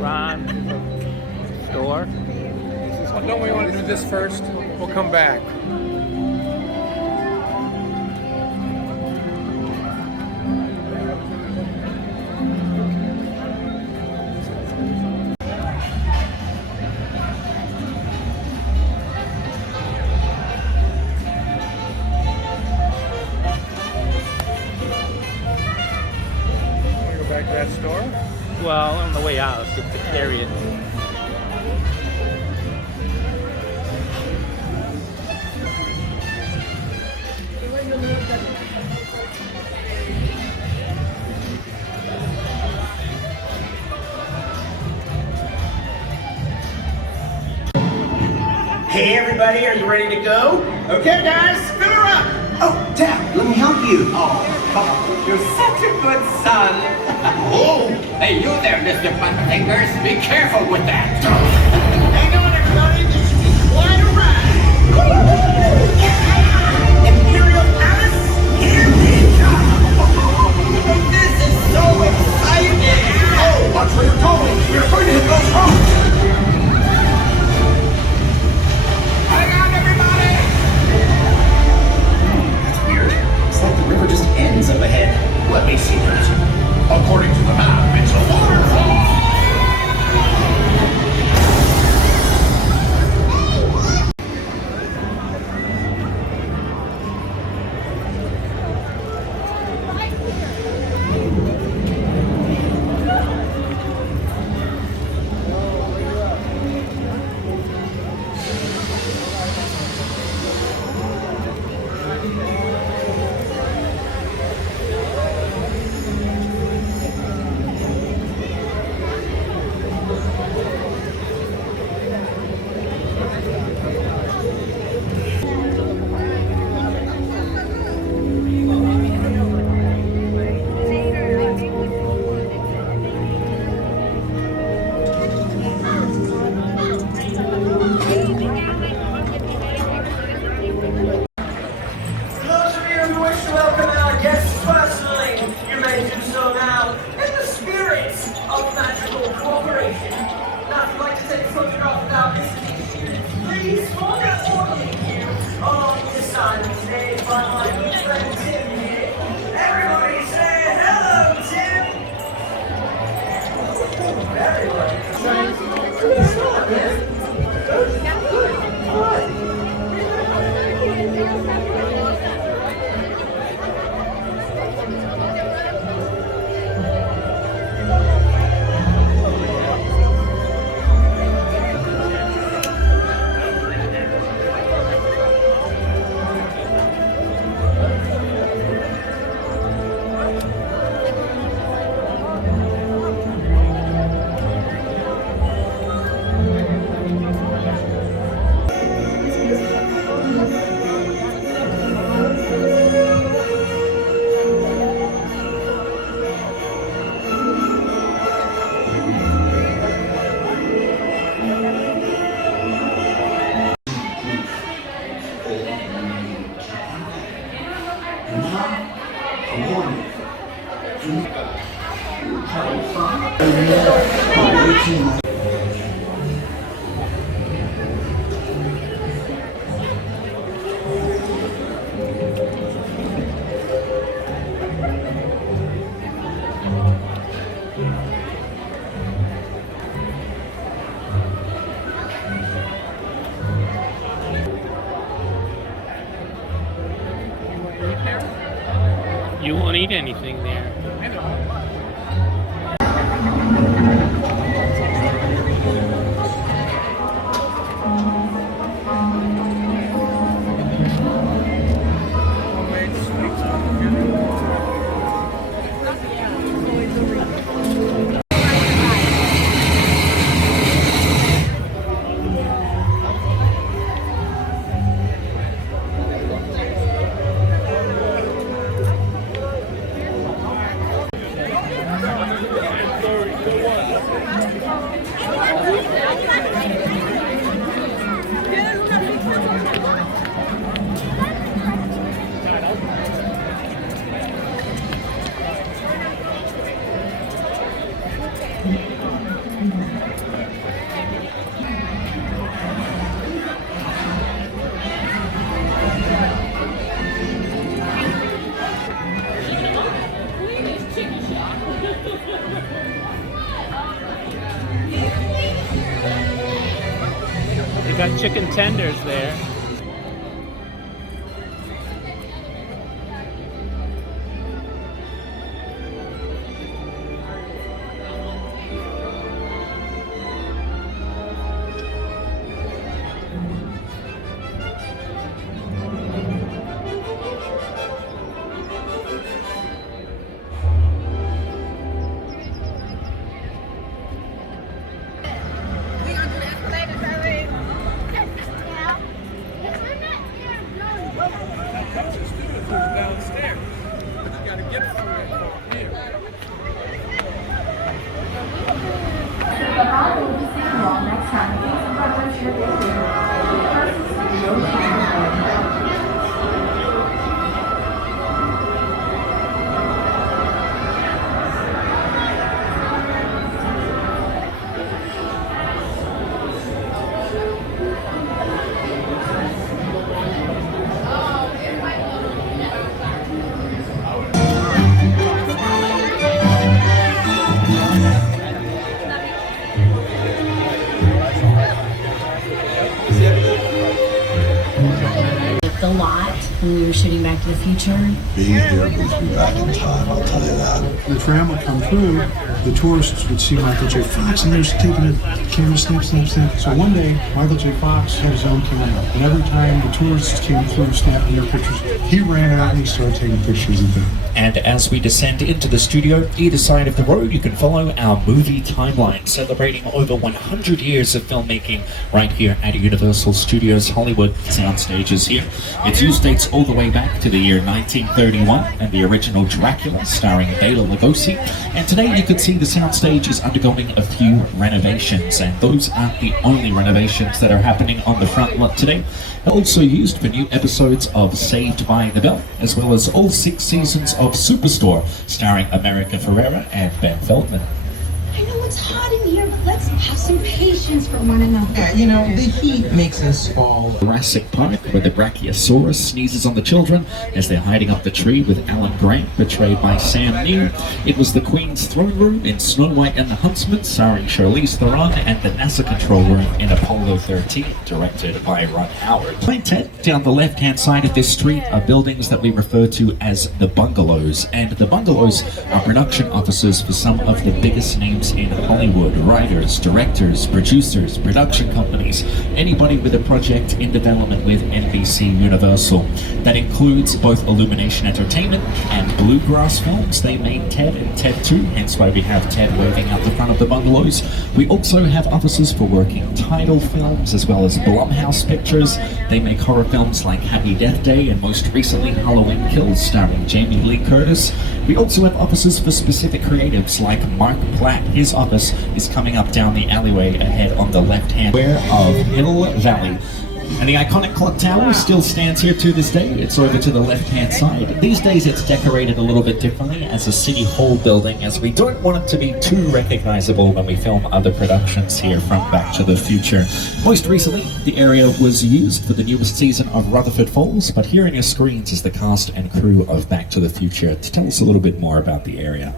Ron, store. Don't we want to do this first? We'll come back. Back to that store? Well, on the way out, get to carry it. Hey everybody, are you ready to go? Okay guys, fill her up! Oh, Dad, let me help you. Oh, you're such a good son. Oh, hey, you there, Mr. Butterfingers. Be careful with that. Hang on, everybody. This should be quite a ride. Imperial Palace, here we come. This is so exciting. Oh, watch where you're going. We're going to hit those rocks. Hang on, everybody. That's weird. It's like the river just ends up ahead. Let me see that. According to the map, it's a waterfall! You won't eat anything there. I know. chicken tenders there. Downstairs. But you gotta get through that door here. The bottle will be seen wrong next time. Please approach your the lot when we were shooting Back to the Future. Being here brings me back in time, I'll tell you that. The tram would come through, the tourists would see Michael J. Fox, and they're taking a camera snap. So one day, Michael J. Fox had his own camera, and every time the tourists came through snapping their pictures, he ran out and he started taking pictures of them. And as we descend into the studio, either side of the road, you can follow our movie timeline, celebrating over 100 years of filmmaking right here at Universal Studios Hollywood Soundstages here. Its use dates all the way back to the year 1931 and the original Dracula starring Bela Lugosi. And today you can see the soundstage is undergoing a few renovations, and those aren't the only renovations that are happening on the front lot today. They're also used for new episodes of Saved by the Bell, as well as all 6 seasons of Superstore, starring America Ferrera and Ben Feldman. I know it's hot in here, but let's have some patience for one another. Yeah, you know, the heat makes us fall. Jurassic Park, where the Brachiosaurus sneezes on the children as they're hiding up the tree with Alan Grant, portrayed by Sam Neill. It was the Queen's throne room in Snow White and the Huntsman, starring Charlize Theron, and the NASA control room in Apollo 13, directed by Ron Howard. Point 10, down the left-hand side of this street are buildings that we refer to as the bungalows, and the bungalows are production offices for some of the biggest names in Hollywood: writers, directors, producers, production companies, anybody with a project in development with NBC Universal. That includes both Illumination Entertainment and Bluegrass Films. They made Ted and Ted 2, hence why we have Ted waving out the front of the bungalows. We also have offices for working title films as well as Blumhouse Pictures. They make horror films like Happy Death Day and most recently Halloween Kills, starring Jamie Lee Curtis. We also have offices for specific creatives like Mark Platt. His office is coming up down the alleyway ahead on the left-hand square of Hill Valley. And the iconic clock tower still stands here to this day. It's over to the left-hand side. These days it's decorated a little bit differently as a city hall building, as we don't want it to be too recognizable when we film other productions here from Back to the Future. Most recently, the area was used for the newest season of Rutherford Falls, but here on your screens is the cast and crew of Back to the Future to tell us a little bit more about the area.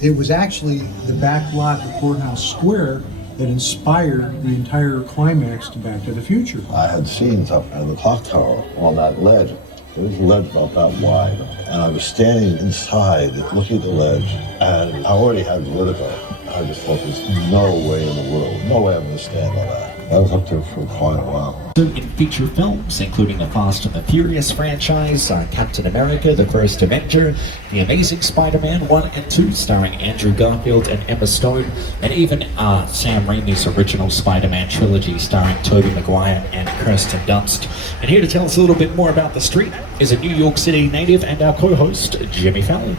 It was actually the back lot of Courthouse Square that inspired the entire climax to Back to the Future. I had scenes up at the clock tower on that ledge. There was a ledge about that wide, and I was standing inside looking at the ledge, and I already had vertigo. I just thought there's no way in the world, no way I'm going to stand on that. I was up there for quite a while. In feature films, including the Fast and the Furious franchise, Captain America, The First Avenger, The Amazing Spider-Man 1 and 2, starring Andrew Garfield and Emma Stone, and even Sam Raimi's original Spider-Man trilogy, starring Tobey Maguire and Kirsten Dunst. And here to tell us a little bit more about the street is a New York City native and our co-host, Jimmy Fallon.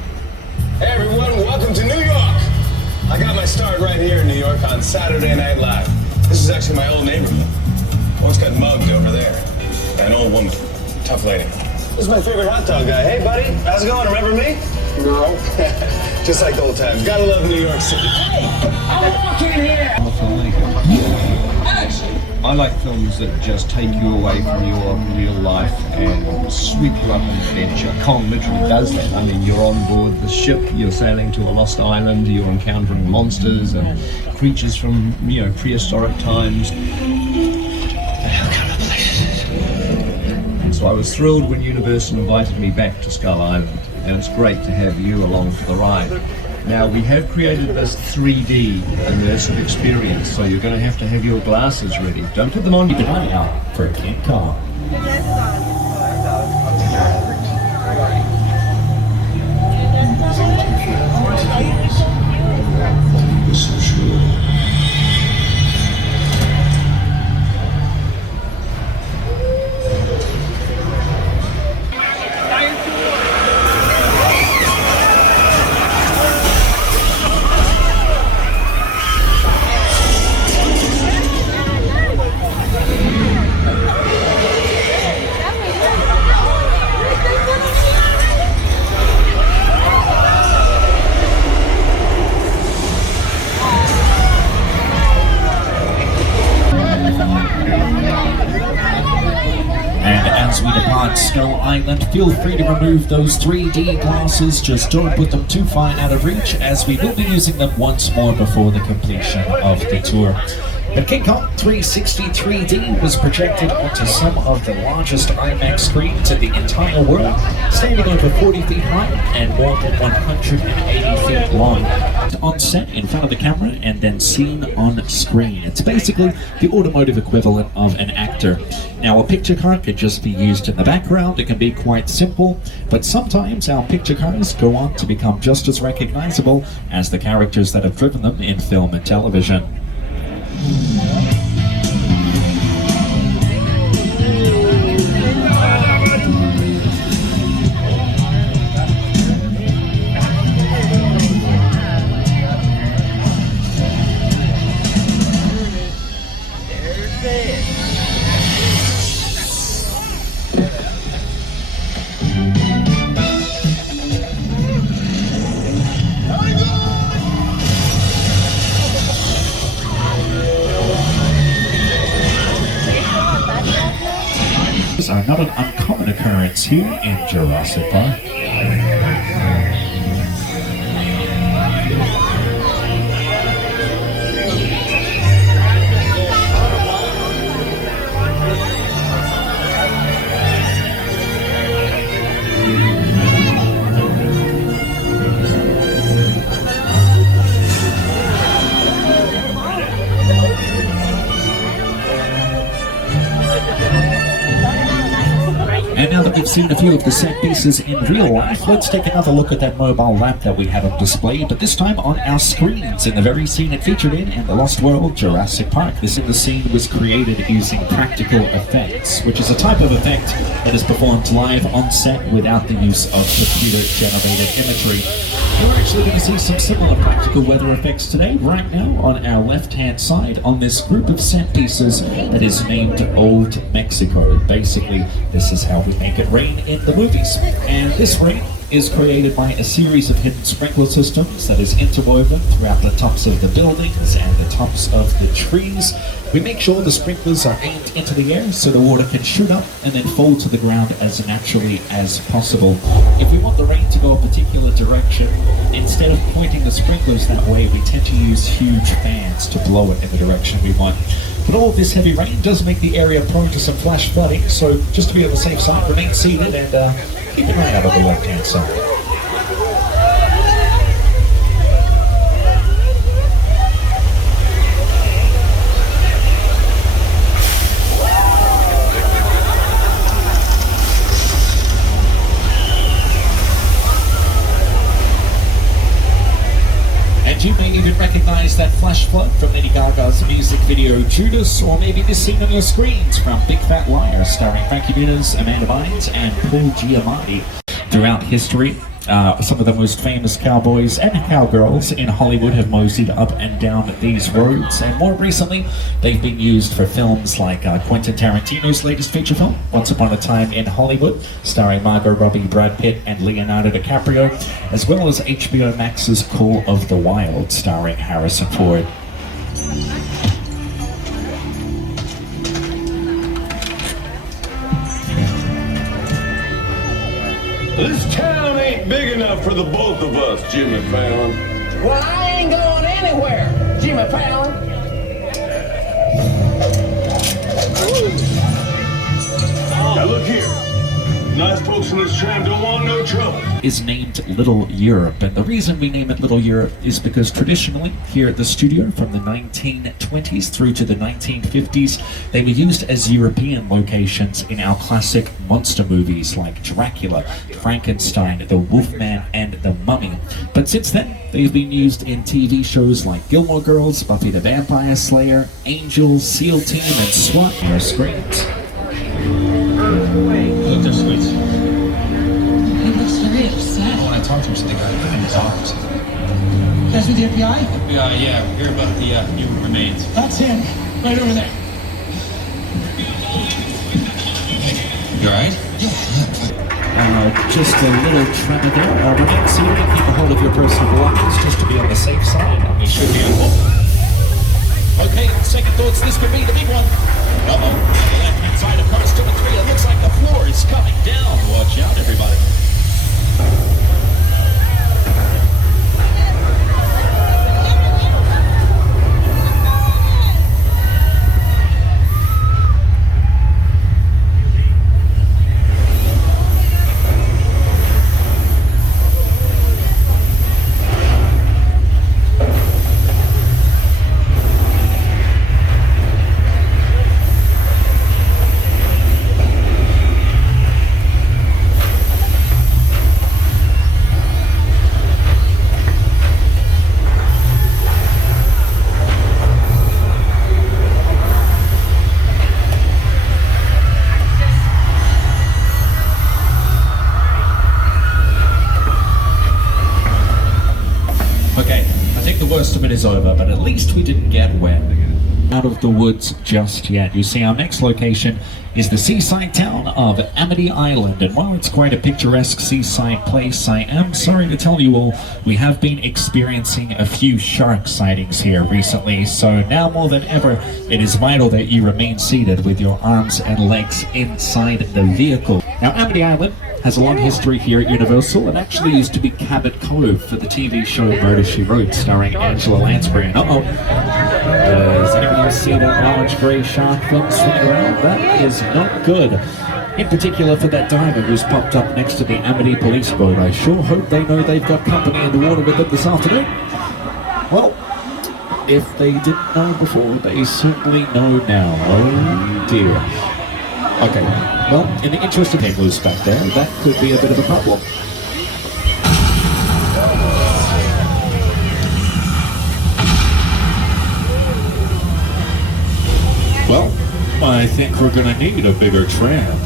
Hey everyone, welcome to New York! I got my start right here in New York on Saturday Night Live. This is actually my old neighborhood. Once got mugged over there. An old woman. Tough lady. This is my favorite hot dog guy. Hey, buddy. How's it going? Remember me? No. Just like the old times. Gotta love New York City. Hey! I'm walking here! I'm a filmmaker. I like films that just take you away from your real life and sweep you up an adventure. Kong literally does that. I mean, you're on board the ship, you're sailing to a lost island, you're encountering monsters and creatures from, prehistoric times. So I was thrilled when Universal invited me back to Skull Island, and it's great to have you along for the ride. Now, we have created this 3D immersive experience, so you're going to have your glasses ready. Don't put them on. Keep an eye out for King Kong. As we depart Skull Island, feel free to remove those 3D glasses, just don't put them too far out of reach, as we will be using them once more before the completion of the tour. The King Kong 360 3D was projected onto some of the largest IMAX screens in the entire world, standing over 40 feet high and more than 180 feet long. On set in front of the camera and then seen on screen. It's basically the automotive equivalent of an actor. Now, a picture car could just be used in the background. It can be quite simple, but sometimes our picture cars go on to become just as recognizable as the characters that have driven them in film and television. Are not an uncommon occurrence here in Jurassic Park. And now that we've seen a few of the set pieces in real life, let's take another look at that mobile lab that we had on display, but this time on our screens in the very scene it featured in The Lost World Jurassic Park. This in the scene was created using practical effects, which is a type of effect that is performed live on set without the use of computer-generated imagery. We're actually going to see some similar practical weather effects today, right now on our left-hand side on this group of set pieces that is named Old Mexico. Basically, this is how we make it rain in the movies. And this rain is created by a series of hidden sprinkler systems that is interwoven throughout the tops of the buildings and the tops of the trees. We make sure the sprinklers are aimed into the air so the water can shoot up and then fall to the ground as naturally as possible. If we want the rain to go a particular direction, instead of pointing the sprinklers that way, we tend to use huge fans to blow it in the direction we want. But all of this heavy rain does make the area prone to some flash flooding, so just to be on the safe side, remain seated and keep an eye out on the left-hand side. You may even recognize that flash flood from Lady Gaga's music video Judas, or maybe this scene on your screens from Big Fat Liar, starring Frankie Muniz, Amanda Bynes, and Paul Giamatti. Throughout history, some of the most famous cowboys and cowgirls in Hollywood have moseyed up and down these roads, and more recently they've been used for films like Quentin Tarantino's latest feature film, Once Upon a Time in Hollywood, starring Margot Robbie, Brad Pitt, and Leonardo DiCaprio, as well as HBO Max's Call of the Wild, starring Harrison Ford. This town ain't big enough for the both of us, Jimmy Fallon. Well, I ain't going anywhere, Jimmy Fallon. Now look here. this tramp don't want no trouble. Is named Little Europe, and the reason we name it Little Europe is because traditionally here at the studio from the 1920s through to the 1950s they were used as European locations in our classic monster movies like Dracula, Frankenstein, The Wolfman and The Mummy. But since then they've been used in TV shows like Gilmore Girls, Buffy the Vampire Slayer, Angels, SEAL Team and SWAT on our screens. Look, they're sweet. He looks very upset. When I talked to him, so they got him in his arms. You guys with the FBI? FBI, yeah, we hear about the new remains. That's him. Right over there. You alright? Just a little tremor there. Remain seated and keep a hold of your personal belongings just to be on the safe side. We should be on hold. Okay, second thoughts, this could be the big one. Uh-oh, left-hand side of cars 2 and 3. It looks like the floor is coming down. Watch out, everybody. Worst of it is over, but at least we didn't get wet. Out of the woods just yet. You see, our next location is the seaside town of Amity Island, and while it's quite a picturesque seaside place, I am sorry to tell you all, we have been experiencing a few shark sightings here recently, so now more than ever, it is vital that you remain seated with your arms and legs inside the vehicle. Now, Amity Island has a long history here at Universal. It actually used to be Cabot Cove for the TV show Murder, She Wrote, starring Angela Lansbury. And uh-oh, does anybody see that large grey shark film swimming around? That is not good. In particular for that diver who's popped up next to the Amity police boat. I sure hope they know they've got company in the water with them this afternoon. Well, if they didn't know before, they certainly know now. Oh dear. Okay, well, in the interest of him who's back there, that could be a bit of a problem. Well, I think we're gonna need a bigger tram.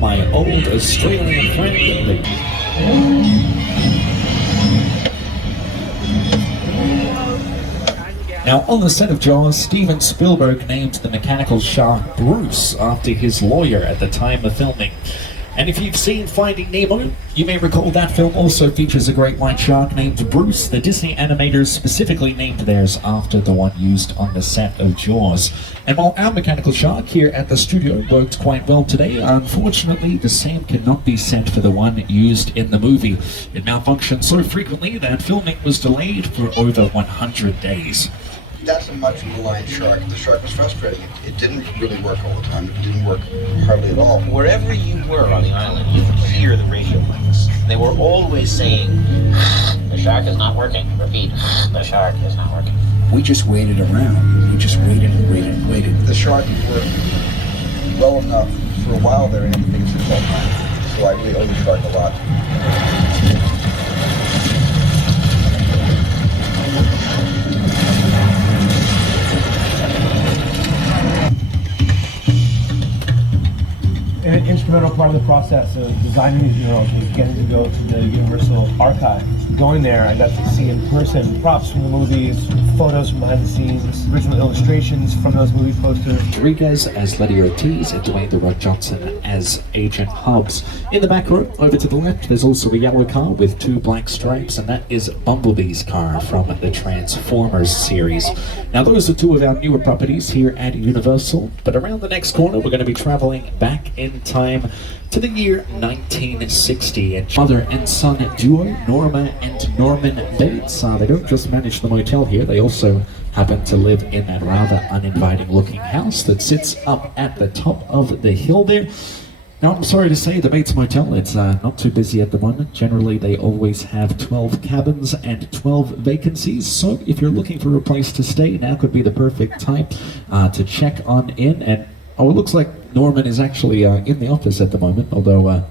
My old Australian friend. Now, on the set of Jaws, Steven Spielberg named the mechanical shark Bruce after his lawyer at the time of filming. And if you've seen Finding Nemo, you may recall that film also features a great white shark named Bruce. The Disney animators specifically named theirs after the one used on the set of Jaws. And while our mechanical shark here at the studio worked quite well today, unfortunately the same cannot be said for the one used in the movie. It malfunctioned so frequently that filming was delayed for over 100 days. That's a much maligned shark. The shark was frustrating. It didn't really work all the time. It didn't work hardly at all. Wherever you were on the island, you could hear the radio links. They were always saying, the shark is not working. Repeat, the shark is not working. We just waited around. We just waited and waited and waited. The shark worked well enough for a while there and everything was all fine. So I really owe the shark a lot. An instrumental part of the process of designing these murals was getting to go to the Universal Archive. Going there, I got to see in person props from the movies, photos from behind the scenes, original illustrations from those movie posters. Rodriguez as Letty Ortiz and Dwayne "The Rock" Johnson as Agent Hobbs. In the back row, over to the left, there's also a yellow car with 2 black stripes, and that is Bumblebee's car from the Transformers series. Now, those are 2 of our newer properties here at Universal, but around the next corner, we're going to be traveling back in in time to the year 1960. And mother and son duo, Norma and Norman Bates, they don't just manage the motel here, they also happen to live in that rather uninviting looking house that sits up at the top of the hill there. Now, I'm sorry to say, the Bates Motel, it's not too busy at the moment. Generally, they always have 12 cabins and 12 vacancies. So if you're looking for a place to stay, now could be the perfect time to check on in. And it looks like Norman is actually in the office at the moment, although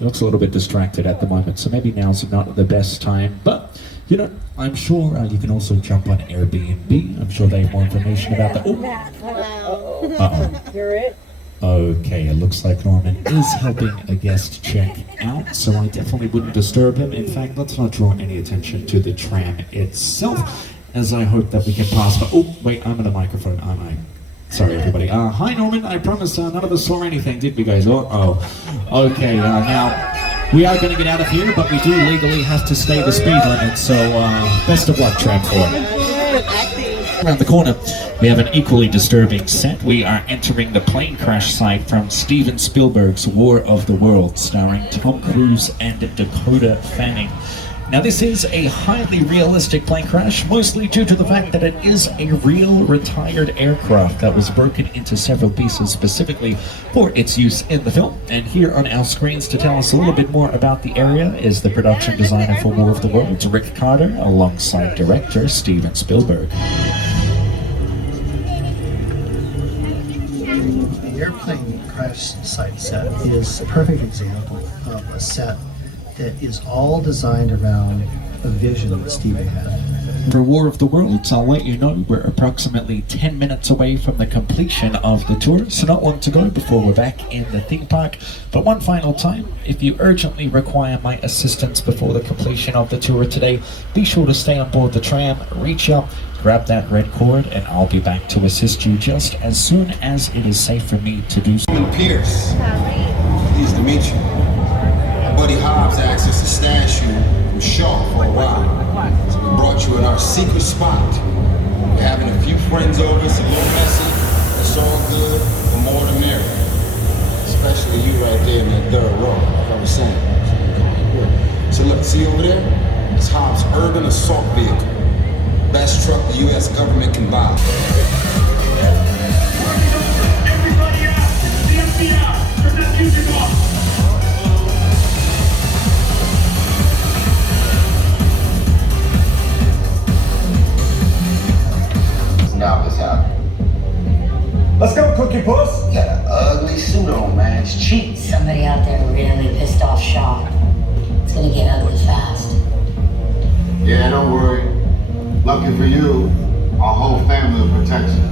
he looks a little bit distracted at the moment. So maybe now's not the best time. But, you know, I'm sure you can also jump on Airbnb. I'm sure they have more information about that. Oh. Uh-oh. You're it. Okay, it looks like Norman is helping a guest check out, so I definitely wouldn't disturb him. In fact, let's not draw any attention to the tram itself, as I hope that we can pass. But oh, wait, I'm in the microphone, aren't I? Sorry, everybody. Hi, Norman. I promise none of us saw anything, did we, guys? Oh. Okay, now, we are going to get out of here, but we do legally have to stay the speed limit, so best of luck, tram 4. Around the corner, we have an equally disturbing set. We are entering the plane crash site from Steven Spielberg's War of the Worlds, starring Tom Cruise and Dakota Fanning. Now, this is a highly realistic plane crash, mostly due to the fact that it is a real retired aircraft that was broken into several pieces specifically for its use in the film. And here on our screens to tell us a little bit more about the area is the production designer for War of the Worlds, Rick Carter, alongside director Steven Spielberg. The airplane crash site set is a perfect example of a set that is all designed around a vision that Steven had. For War of the Worlds, I'll let you know we're approximately 10 minutes away from the completion of the tour, so not long to go before we're back in the theme park. But one final time, if you urgently require my assistance before the completion of the tour today, be sure to stay on board the tram, reach up, grab that red cord, and I'll be back to assist you just as soon as it is safe for me to do so. Pierce, pleased to meet you. Buddy Hobbs asked us to stash you from Shaw for a while. So we brought you in our secret spot. We're having a few friends over, it's a little messy. It's all good, but more the merrier. Especially you right there in that third row, like I was saying. So look, see over there? It's Hobbs' urban assault vehicle. Best truck the U.S. government can buy. Everybody out! The FBI! Turn that music off! Now what's happening? Let's go, Cookie Puss! You got an ugly suit on, man. It's cheap. Somebody out there really pissed off Shaw. It's gonna get ugly fast. Yeah, don't worry. Lucky for you, our whole family will protect you.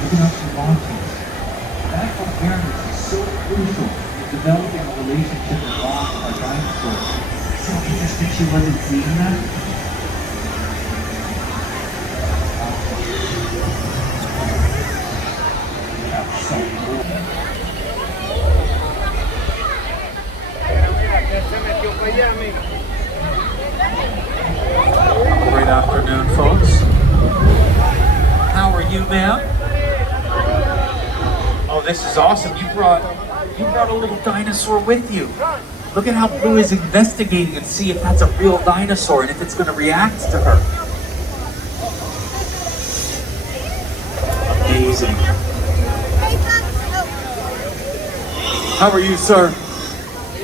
Looking up some mountains. That awareness is so crucial in developing a relationship with rock or dinosaurs. So you just think she wasn't seeing that? That's so cool. Great afternoon, folks. How are you, ma'am? Oh, this is awesome. You brought a little dinosaur with you. Look at how Blue is investigating and see if that's a real dinosaur and if it's going to react to her. Amazing. How are you, sir?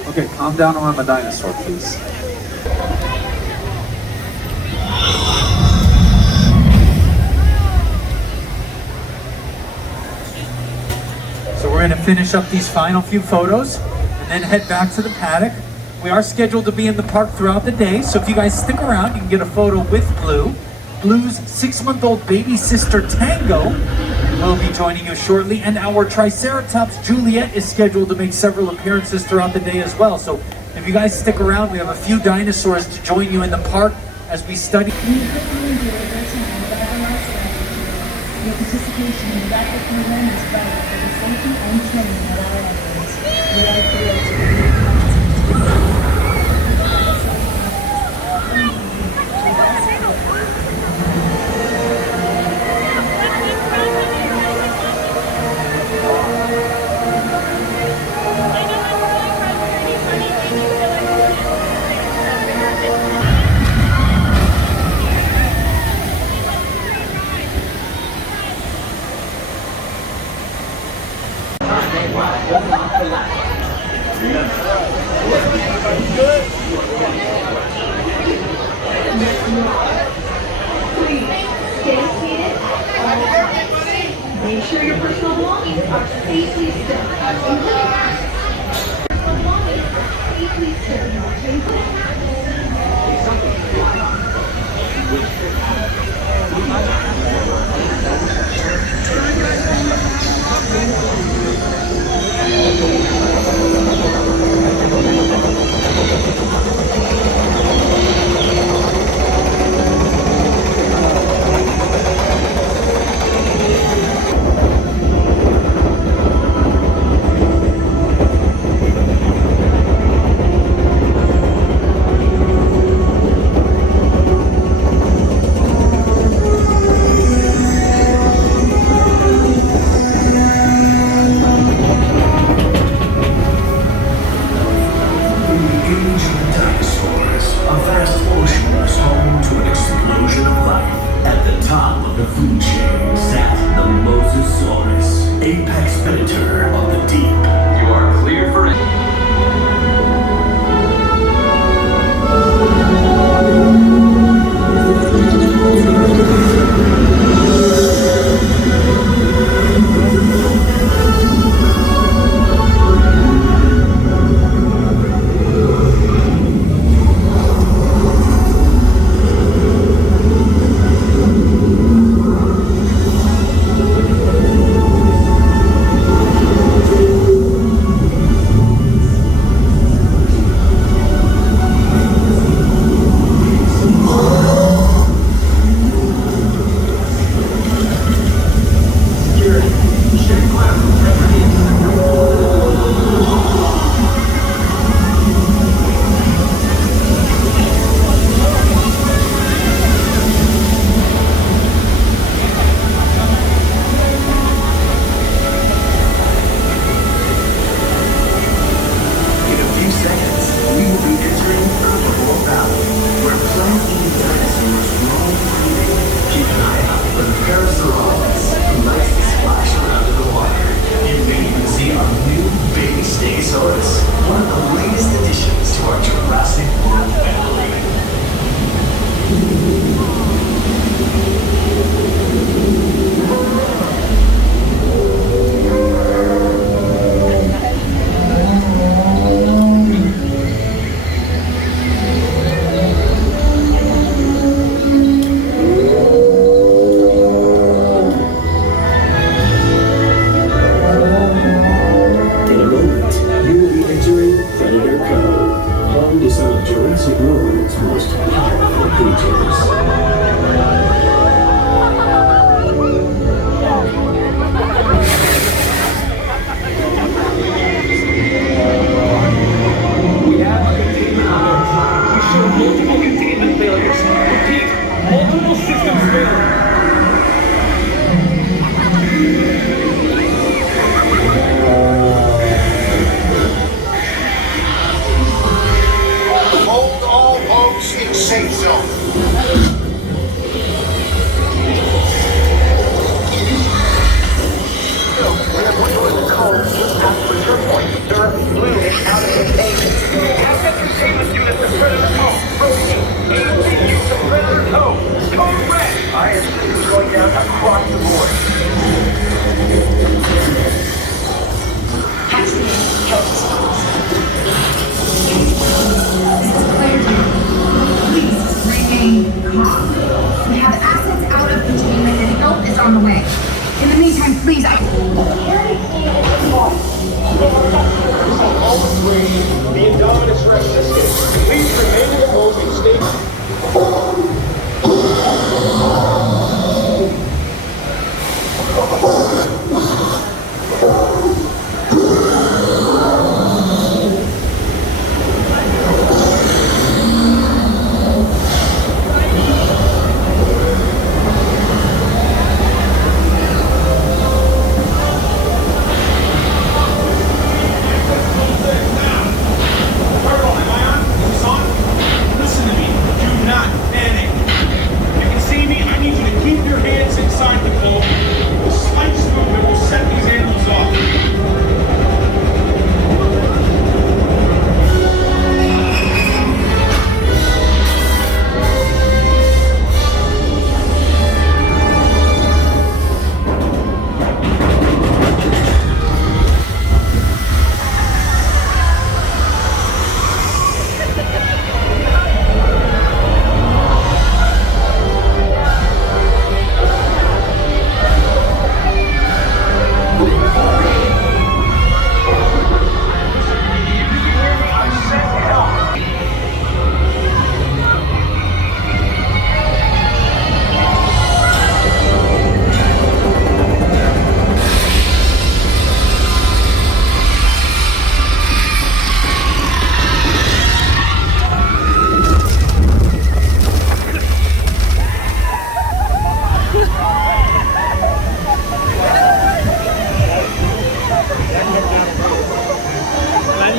Okay, calm down around the dinosaur, please. So we're going to finish up these final few photos and then head back to the paddock. We are scheduled to be in the park throughout the day, so if you guys stick around, you can get a photo with Blue. Blue's 6-month-old baby sister Tango will be joining you shortly, and our Triceratops Juliet is scheduled to make several appearances throughout the day as well. So if you guys stick around, we have a few dinosaurs to join you in the park as we study. Your participation in the rapid program is vital for the safety and training of our athletes. We are thrilled to be make sure your personal belongings are safely stored, including masks. Personal belongings are safely stored,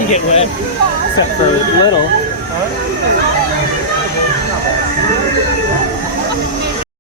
didn't get wet, except for little.